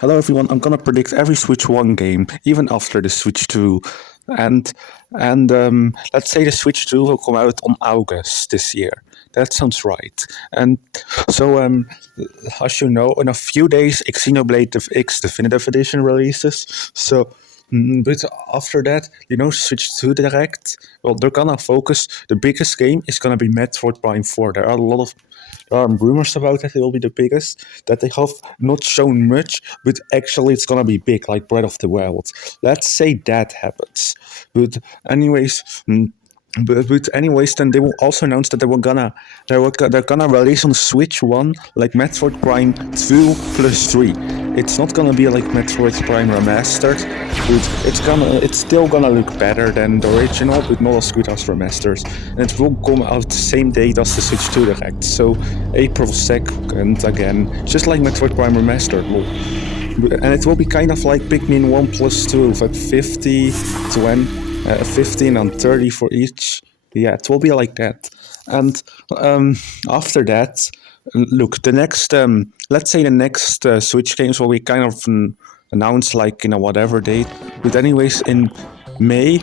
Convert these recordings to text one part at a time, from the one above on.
Hello everyone, I'm gonna predict every Switch 1 game, even after the Switch 2. And let's say the Switch 2 will come out on August this year. That sounds right. And so, as you know, in a few days, Xenoblade X Definitive Edition releases. So, but after that, Switch 2 Direct, well, they're gonna focus. The biggest game is gonna be Metroid Prime 4. There are rumors about that it will be the biggest, that they have not shown much, but actually it's gonna be big, like Breath of the Wild. Let's say that happens. But anyways, but anyways, then they will also announce that they're gonna release on Switch One like Metroid Prime 2 plus 3. It's not gonna be like Metroid Prime remastered, but it's still gonna look better than the original, but not as good as remastered. And it will come out the same date as the Switch 2 Direct, so April 2nd again, just like Metroid Prime remastered. And it will be kind of like Pikmin 1 plus 2, with like 50, 20, 15 and 30 for each. Yeah, it will be like that. And after that, look, let's say the next Switch games will be kind of announced like in a whatever date. But anyways, in May,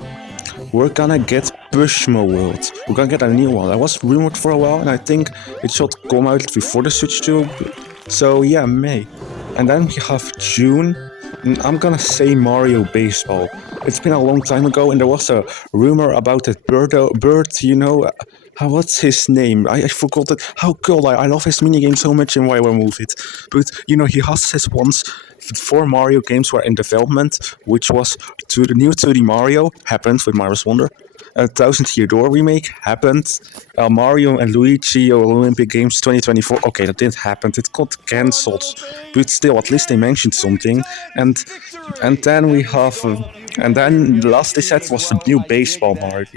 we're gonna get Pushmo World. We're gonna get a new one. That was rumored for a while, and I think it should come out before the Switch 2. So yeah, May. And then we have June. I'm gonna say Mario Baseball. It's been a long time ago, and there was a rumor about that what's his name? I forgot it. How cool! I love his minigame so much in WiiWare Move It. But he has his once 4 Mario games were in development, which was to the new 2D Mario happened with Mario's Wonder. A Thousand Year Door remake happened. Mario and Luigi Olympic Games 2024. Okay, that didn't happen. It got cancelled, but still, at least they mentioned something. And and then we have. And then the last they said was the new baseball Mario.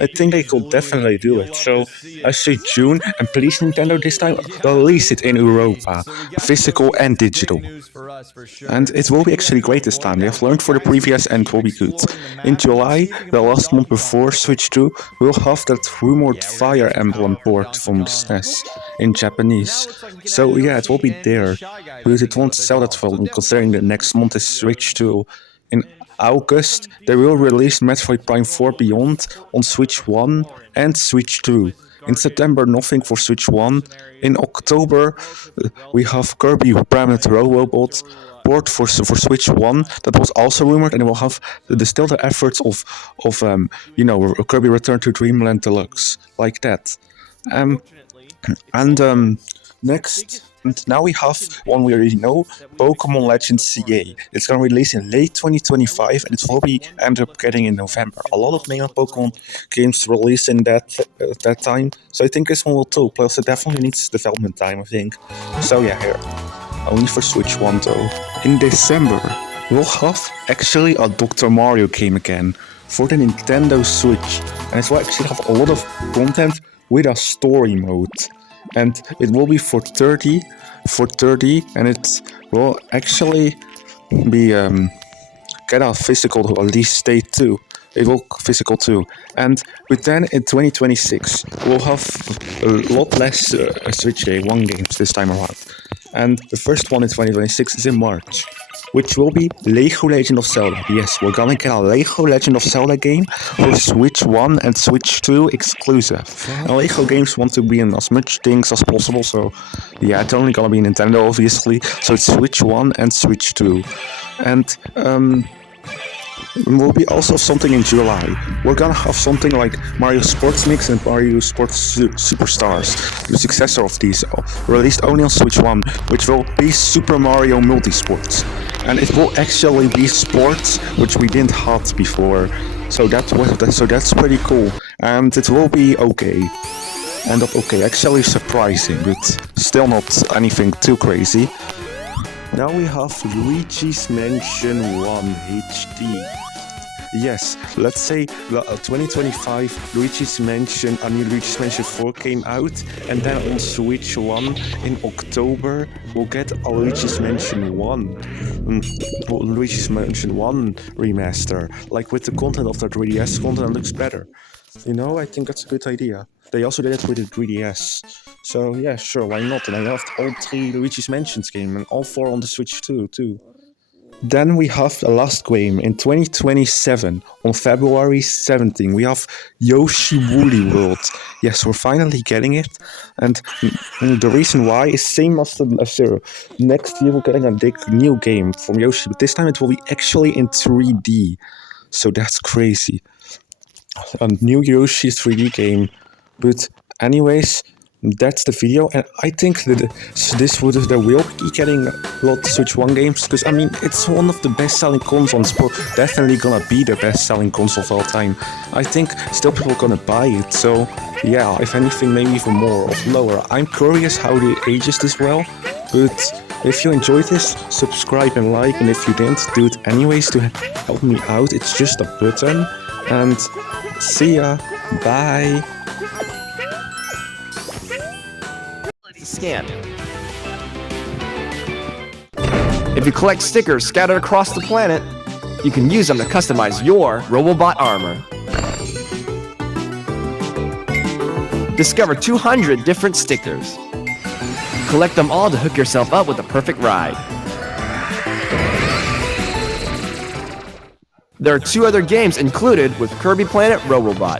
I think they could definitely do it. So I say June, and please Nintendo this time release it in Europa, physical and digital. And it will be actually great this time. They have learned for the previous and it will be good. In July, the last month before Switch 2, we'll have that rumored Fire Emblem port from the SNES in Japanese. So yeah, it will be there. But it won't sell that well considering the next month is Switch 2. In August, they will release Metroid Prime 4 Beyond on Switch 1 and Switch 2. In September, nothing for Switch 1. In October, we have Kirby Planet Robobot port for Switch 1 that was also rumored, and it will have still the efforts of Kirby Return to Dreamland Deluxe, like that. Um, and next, and now we have one we already know, Pokemon Legends CA. It's going to release in late 2025, and it will be end up getting in November. A lot of mega Pokemon games release in that time, so I think this one will too. Plus, it definitely needs development time, I think. So yeah, here. Only for Switch 1 though. In December, we'll have actually a Dr. Mario game again for the Nintendo Switch. And it will actually have a lot of content with a story mode. And it will be for 30, and it will actually be get a physical release date too. It will physical too. But then in 2026, we'll have a lot less Switch Day 1 games this time around. And the first one in 2026 is in March, which will be Lego Legend of Zelda. Yes, we're gonna get a Lego Legend of Zelda game for Switch 1 and Switch 2 exclusive. And Lego games want to be in as much things as possible, so yeah, it's only gonna be Nintendo, obviously. So it's Switch 1 and Switch 2. And will be also something in July. We're gonna have something like Mario Sports Mix and Mario Sports Superstars, the successor of these, released only on Switch 1, which will be Super Mario Multisports. And it will actually be sports, which we didn't have before. So that's pretty cool. And it will be okay. Actually surprising, but still not anything too crazy. Now we have Luigi's Mansion 1 HD. Yes, let's say 2025 Luigi's Mansion, a new Luigi's Mansion 4 came out, and then on Switch 1 in October we'll get a Luigi's Mansion 1. Luigi's Mansion 1 remaster, like with the content of the 3DS content looks better. I think that's a good idea. They also did it with the 3DS. So yeah, sure, why not? And I loved all 3 Luigi's Mansions games and all 4 on the Switch too. Then we have the last game in 2027 on February 17. We have Yoshi Woolly World. Yes, we're finally getting it. And the reason why is same as the next year we're getting a big new game from Yoshi, but this time it will be actually in 3D. So that's crazy. A new Yoshi 3D game. But anyways, that's the video, and I think that there will be getting a lot of Switch 1 games, because I mean it's one of the best-selling consoles, but definitely gonna be the best-selling console of all time. I think still people are gonna buy it, so yeah, if anything maybe even more or lower. I'm curious how it ages this well, but if you enjoyed this, subscribe and like, and if you didn't, do it anyways to help me out. It's just a button, and see ya, bye. Scan. If you collect stickers scattered across the planet, you can use them to customize your Robobot armor. Discover 200 different stickers. Collect them all to hook yourself up with the perfect ride. There are 2 other games included with Kirby Planet Robobot.